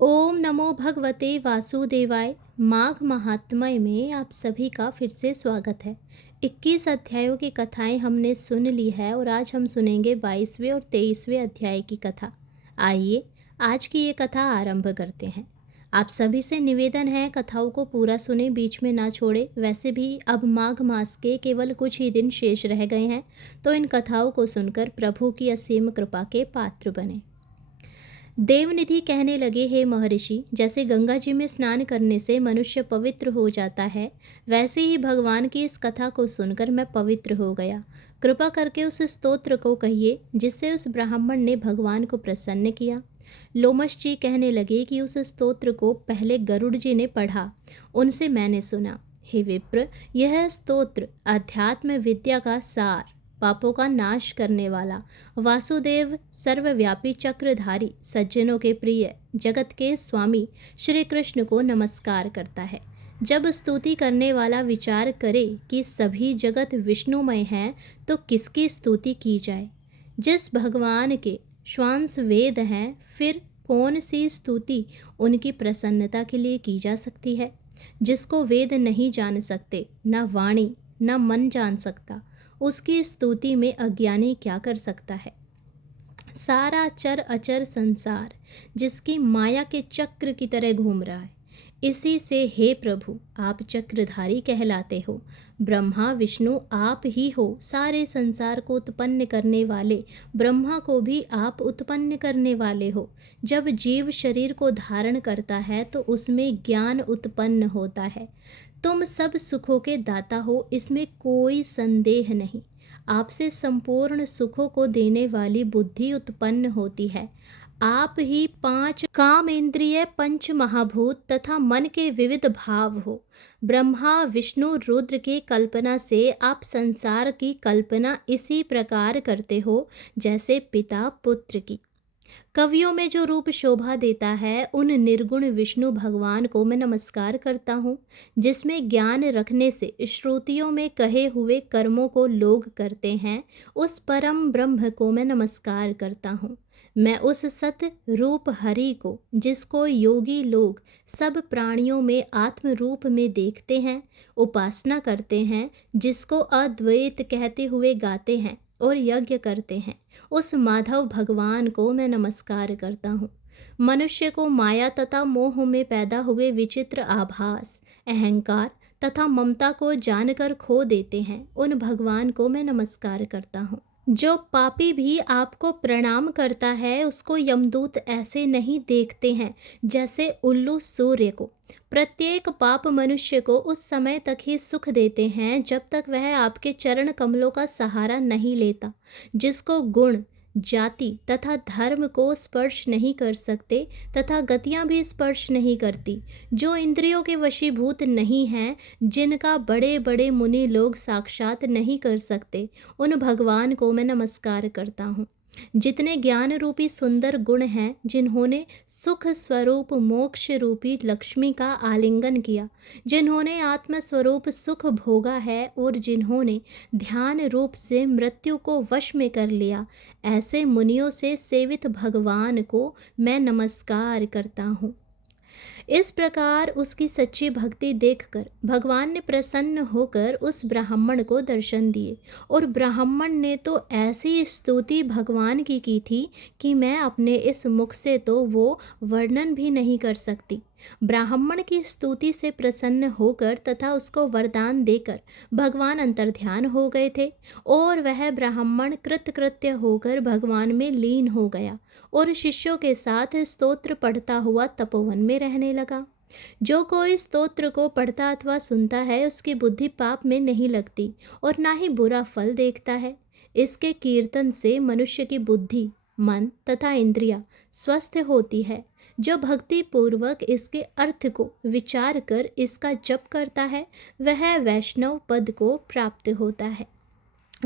ओम नमो भगवते वासुदेवाय। माघ महात्म्य में आप सभी का फिर से स्वागत है। 21 अध्यायों की कथाएं हमने सुन ली है और आज हम सुनेंगे 22वें और 23वें अध्याय की कथा। आइए आज की ये कथा आरंभ करते हैं। आप सभी से निवेदन है, कथाओं को पूरा सुने, बीच में ना छोड़े। वैसे भी अब माघ मास के केवल कुछ ही दिन शेष रह गए हैं, तो इन कथाओं को सुनकर प्रभु की असीम कृपा के पात्र बने। देवनिधि कहने लगे, हे महर्षि, जैसे गंगा जी में स्नान करने से मनुष्य पवित्र हो जाता है, वैसे ही भगवान की इस कथा को सुनकर मैं पवित्र हो गया। कृपा करके उस स्तोत्र को कहिए जिससे उस ब्राह्मण ने भगवान को प्रसन्न किया। लोमश जी कहने लगे कि उस स्तोत्र को पहले गरुड़ जी ने पढ़ा, उनसे मैंने सुना। हे विप्र, यह स्तोत्र अध्यात्म विद्या का सार, पापों का नाश करने वाला, वासुदेव सर्वव्यापी चक्रधारी, सज्जनों के प्रिय, जगत के स्वामी श्री कृष्ण को नमस्कार करता है। जब स्तुति करने वाला विचार करे कि सभी जगत विष्णुमय हैं, तो किसकी स्तुति की जाए। जिस भगवान के श्वांस वेद हैं, फिर कौन सी स्तुति उनकी प्रसन्नता के लिए की जा सकती है। जिसको वेद नहीं जान सकते, न वाणी न मन जान सकता, उसकी स्तुति में अज्ञानी क्या कर सकता है। सारा चर अचर संसार जिसकी माया के चक्र की तरह घूम रहा है, इसी से हे प्रभु आप चक्रधारी कहलाते हो। ब्रह्मा विष्णु आप ही हो, सारे संसार को उत्पन्न करने वाले, ब्रह्मा को भी आप उत्पन्न करने वाले हो। जब जीव शरीर को धारण करता है तो उसमें ज्ञान उत्पन्न होता है। तुम सब सुखों के दाता हो, इसमें कोई संदेह नहीं। आपसे संपूर्ण सुखों को देने वाली बुद्धि उत्पन्न होती है। आप ही 5 काम इंद्रिय, पंच महाभूत तथा मन के विविध भाव हो। ब्रह्मा विष्णु रुद्र की कल्पना से आप संसार की कल्पना इसी प्रकार करते हो जैसे पिता पुत्र की। कवियों में जो रूप शोभा देता है, उन निर्गुण विष्णु भगवान को मैं नमस्कार करता हूँ। जिसमें ज्ञान रखने से श्रुतियों में कहे हुए कर्मों को लोग करते हैं, उस परम ब्रह्म को मैं नमस्कार करता हूँ। मैं उस सत रूप हरि को, जिसको योगी लोग सब प्राणियों में आत्म रूप में देखते हैं, उपासना करते हैं, जिसको अद्वैत कहते हुए गाते हैं और यज्ञ करते हैं, उस माधव भगवान को मैं नमस्कार करता हूँ। मनुष्य को माया तथा मोह में पैदा हुए विचित्र आभास, अहंकार तथा ममता को जानकर खो देते हैं, उन भगवान को मैं नमस्कार करता हूँ। जो पापी भी आपको प्रणाम करता है, उसको यमदूत ऐसे नहीं देखते हैं जैसे उल्लू सूर्य को। प्रत्येक पाप मनुष्य को उस समय तक ही सुख देते हैं जब तक वह आपके चरण कमलों का सहारा नहीं लेता। जिसको गुण, जाति तथा धर्म को स्पर्श नहीं कर सकते तथा गतियां भी स्पर्श नहीं करती, जो इंद्रियों के वशीभूत नहीं हैं, जिनका बड़े बड़े मुनि लोग साक्षात नहीं कर सकते, उन भगवान को मैं नमस्कार करता हूँ। जितने ज्ञान रूपी सुंदर गुण हैं, जिन्होंने सुख स्वरूप मोक्ष रूपी लक्ष्मी का आलिंगन किया, जिन्होंने आत्म स्वरूप सुख भोगा है और जिन्होंने ध्यान रूप से मृत्यु को वश में कर लिया, ऐसे मुनियों से सेवित भगवान को मैं नमस्कार करता हूँ। इस प्रकार उसकी सच्ची भक्ति देखकर भगवान ने प्रसन्न होकर उस ब्राह्मण को दर्शन दिए, और ब्राह्मण ने तो ऐसी स्तुति भगवान की थी कि मैं अपने इस मुख से तो वो वर्णन भी नहीं कर सकती। ब्राह्मण की स्तुति से प्रसन्न होकर तथा उसको वरदान देकर भगवान अंतर्ध्यान हो गए थे, और वह ब्राह्मण कृतकृत्य होकर भगवान में लीन हो गया और शिष्यों के साथ स्तोत्र पढ़ता हुआ तपोवन में रहने लगा। जो कोई स्तोत्र को पढ़ता अथवा सुनता है, उसकी बुद्धि पाप में नहीं लगती और ना ही बुरा फल देखता है। इसके कीर्तन से मनुष्य की बुद्धि, मन तथा इंद्रिया स्वस्थ होती है। जो भक्ति पूर्वक इसके अर्थ को विचार कर इसका जप करता है, वह वैष्णव पद को प्राप्त होता है।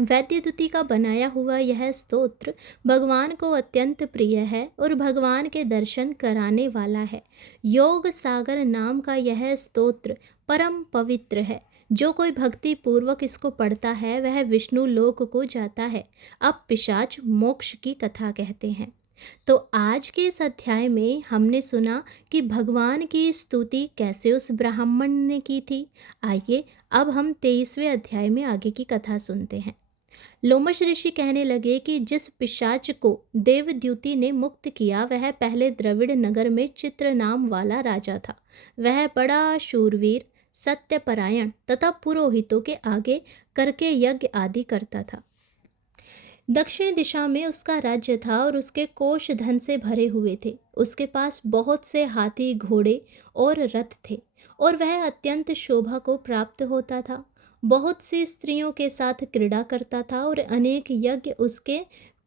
वैद्यदूती का बनाया हुआ यह स्तोत्र भगवान को अत्यंत प्रिय है और भगवान के दर्शन कराने वाला है। योग सागर नाम का यह स्तोत्र परम पवित्र है। जो कोई भक्ति पूर्वक इसको पढ़ता है, वह विष्णु लोक को जाता है। अब पिशाच मोक्ष की कथा कहते हैं। तो आज के इस अध्याय में हमने सुना कि भगवान की स्तुति कैसे उस ब्राह्मण ने की थी। आइए अब हम 23वें अध्याय में आगे की कथा सुनते हैं। लोमश ऋषि कहने लगे कि जिस पिशाच को देवद्युति ने मुक्त किया वह पहले द्रविड़ नगर में चित्र नाम वाला राजा था। वह बड़ा शूरवीर, सत्यपरायण तथा पुरोहितों के आगे करके यज्ञ आदि करता था। दक्षिण दिशा में उसका राज्य था और उसके कोष धन से भरे हुए थे। उसके पास बहुत से हाथी, घोड़े और रथ थे और वह अत्यंत शोभा को प्राप्त होता था। बहुत सी स्त्रियों के साथ क्रीड़ा करता था और अनेक यज्ञ उसके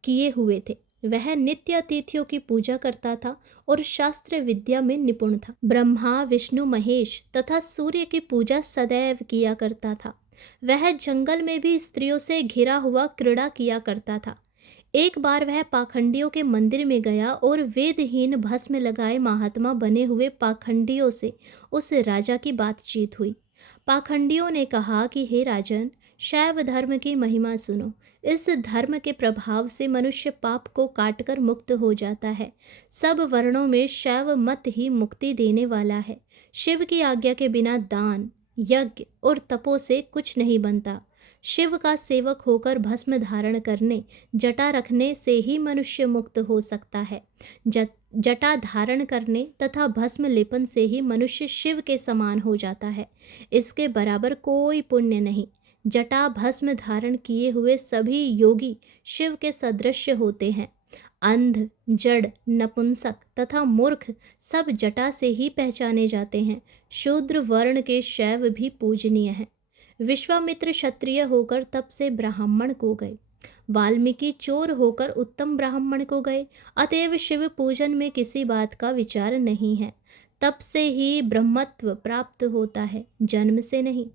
किए हुए थे। वह नित्य अतिथियों की पूजा करता था और शास्त्र विद्या में निपुण था। ब्रह्मा, विष्णु, महेश तथा सूर्य की पूजा सदैव किया करता था। वह जंगल में भी स्त्रियों से घिरा हुआ क्रीड़ा किया करता था। एक बार वह पाखंडियों के मंदिर में गया और वेदहीन भस्म लगाए महात्मा बने हुए पाखंडियों से उस राजा की बातचीत हुई। पाखंडियों ने कहा कि हे राजन, शैव धर्म की महिमा सुनो। इस धर्म के प्रभाव से मनुष्य पाप को काटकर मुक्त हो जाता है। सब वर्णों में शैव मत ही मुक्ति देने वाला है। शिव की आज्ञा के बिना दान, यज्ञ और तपो से कुछ नहीं बनता। शिव का सेवक होकर भस्म धारण करने, जटा रखने से ही मनुष्य मुक्त हो सकता है। जटा धारण करने तथा भस्म लेपन से ही मनुष्य शिव के समान हो जाता है। इसके बराबर कोई पुण्य नहीं। जटा भस्म धारण किए हुए सभी योगी शिव के सदृश होते हैं। अंध, जड़, नपुंसक तथा मूर्ख सब जटा से ही पहचाने जाते हैं। शूद्र वर्ण के शैव भी पूजनीय हैं। विश्वामित्र क्षत्रिय होकर तप से ब्राह्मण को गए। वाल्मीकि चोर होकर उत्तम ब्राह्मण को गए। अतएव शिव पूजन में किसी बात का विचार नहीं है। तप से ही ब्रह्मत्व प्राप्त होता है, जन्म से नहीं।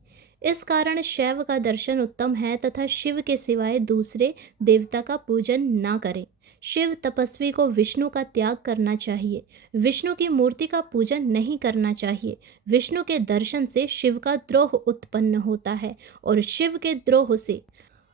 इस कारण शैव का दर्शन उत्तम है तथा शिव के सिवाय दूसरे देवता का पूजन ना करें। शिव तपस्वी को विष्णु का त्याग करना चाहिए। विष्णु की मूर्ति का पूजन नहीं करना चाहिए। विष्णु के दर्शन से शिव का द्रोह उत्पन्न होता है और शिव के द्रोह से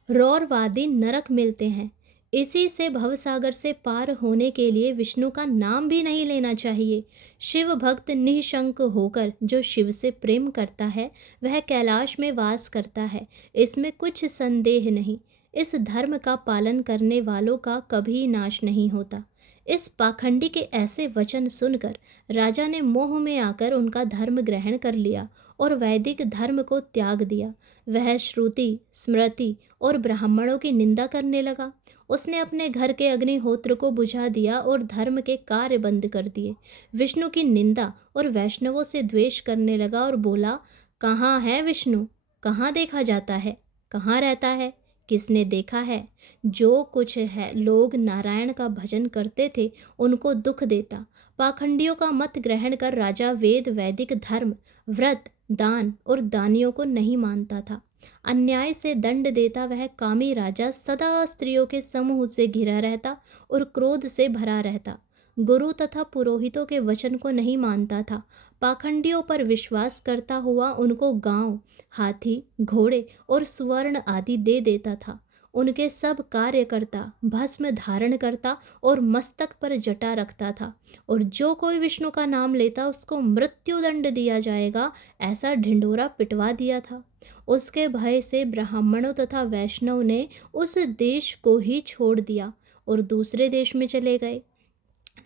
रौरवादी नरक मिलते हैं। इसी से भवसागर से पार होने के लिए विष्णु का नाम भी नहीं लेना चाहिए। शिव भक्त निःशंक होकर जो शिव से प्रेम करता है वह कैलाश में वास करता है, इसमें कुछ संदेह नहीं। इस धर्म का पालन करने वालों का कभी नाश नहीं होता। इस पाखंडी के ऐसे वचन सुनकर राजा ने मोह में आकर उनका धर्म ग्रहण कर लिया और वैदिक धर्म को त्याग दिया। वह श्रुति, स्मृति और ब्राह्मणों की निंदा करने लगा। उसने अपने घर के अग्निहोत्र को बुझा दिया और धर्म के कार्य बंद कर दिए। विष्णु की निंदा और वैष्णवों से द्वेष करने लगा और बोला, कहाँ है विष्णु? कहाँ देखा जाता है? कहाँ रहता है? किसने देखा है? जो कुछ है लोग नारायण का भजन करते थे उनको दुख देता। पाखंडियों का मत ग्रहण कर राजा वेद, वैदिक धर्म, व्रत, दान और दानियों को नहीं मानता था। अन्याय से दंड देता वह कामी राजा सदा स्त्रियों के समूह से घिरा रहता और क्रोध से भरा रहता। गुरु तथा पुरोहितों के वचन को नहीं मानता था। पाखंडियों पर विश्वास करता हुआ उनको गांव, हाथी, घोड़े और सुवर्ण आदि दे देता था। उनके सब कार्य करता, भस्म धारण करता और मस्तक पर जटा रखता था। और जो कोई विष्णु का नाम लेता उसको मृत्युदंड दिया जाएगा, ऐसा ढिंढोरा पिटवा दिया था। उसके भय से ब्राह्मणों तथा वैष्णव ने उस देश को ही छोड़ दिया और दूसरे देश में चले गए।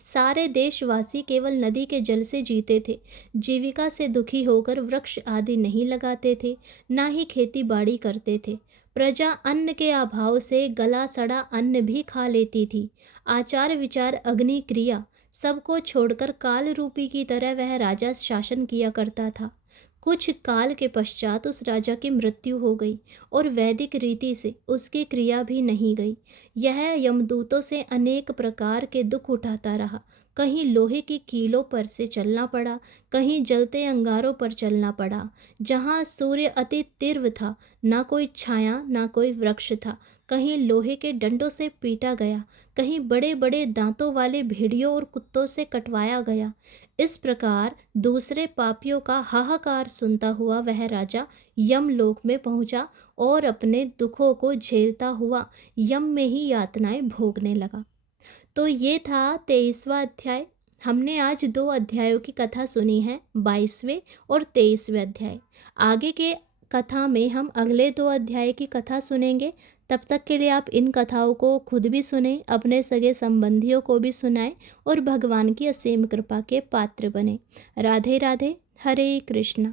सारे देशवासी केवल नदी के जल से जीते थे। जीविका से दुखी होकर वृक्ष आदि नहीं लगाते थे, ना ही खेती बाड़ी करते थे। प्रजा अन्न के अभाव से गला सड़ा अन्न भी खा लेती थी। आचार विचार, अग्नि, क्रिया सबको छोड़कर काल रूपी की तरह वह राजा शासन किया करता था। कुछ काल के पश्चात उस राजा की मृत्यु हो गई और वैदिक रीति से उसकी क्रिया भी नहीं गई। यह यमदूतों से अनेक प्रकार के दुख उठाता रहा। कहीं लोहे की कीलों पर से चलना पड़ा, कहीं जलते अंगारों पर चलना पड़ा। जहाँ सूर्य अति तीव्र था, ना कोई छाया ना कोई वृक्ष था। कहीं लोहे के डंडों से पीटा गया, कहीं बड़े बड़े दांतों वाले भेड़ियों और कुत्तों से कटवाया गया। इस प्रकार दूसरे पापियों का हाहाकार सुनता हुआ वह राजा यमलोक में पहुंचा और अपने दुखों को झेलता हुआ यम में ही यातनाएं भोगने लगा। तो ये था 23वां अध्याय। हमने आज 2 अध्यायों की कथा सुनी है, 22वें और 23वें अध्याय। आगे के कथा में हम अगले 2 अध्याय की कथा सुनेंगे। तब तक के लिए आप इन कथाओं को खुद भी सुने, अपने सगे संबंधियों को भी सुनाएं और भगवान की असीम कृपा के पात्र बने। राधे राधे। हरे कृष्ण।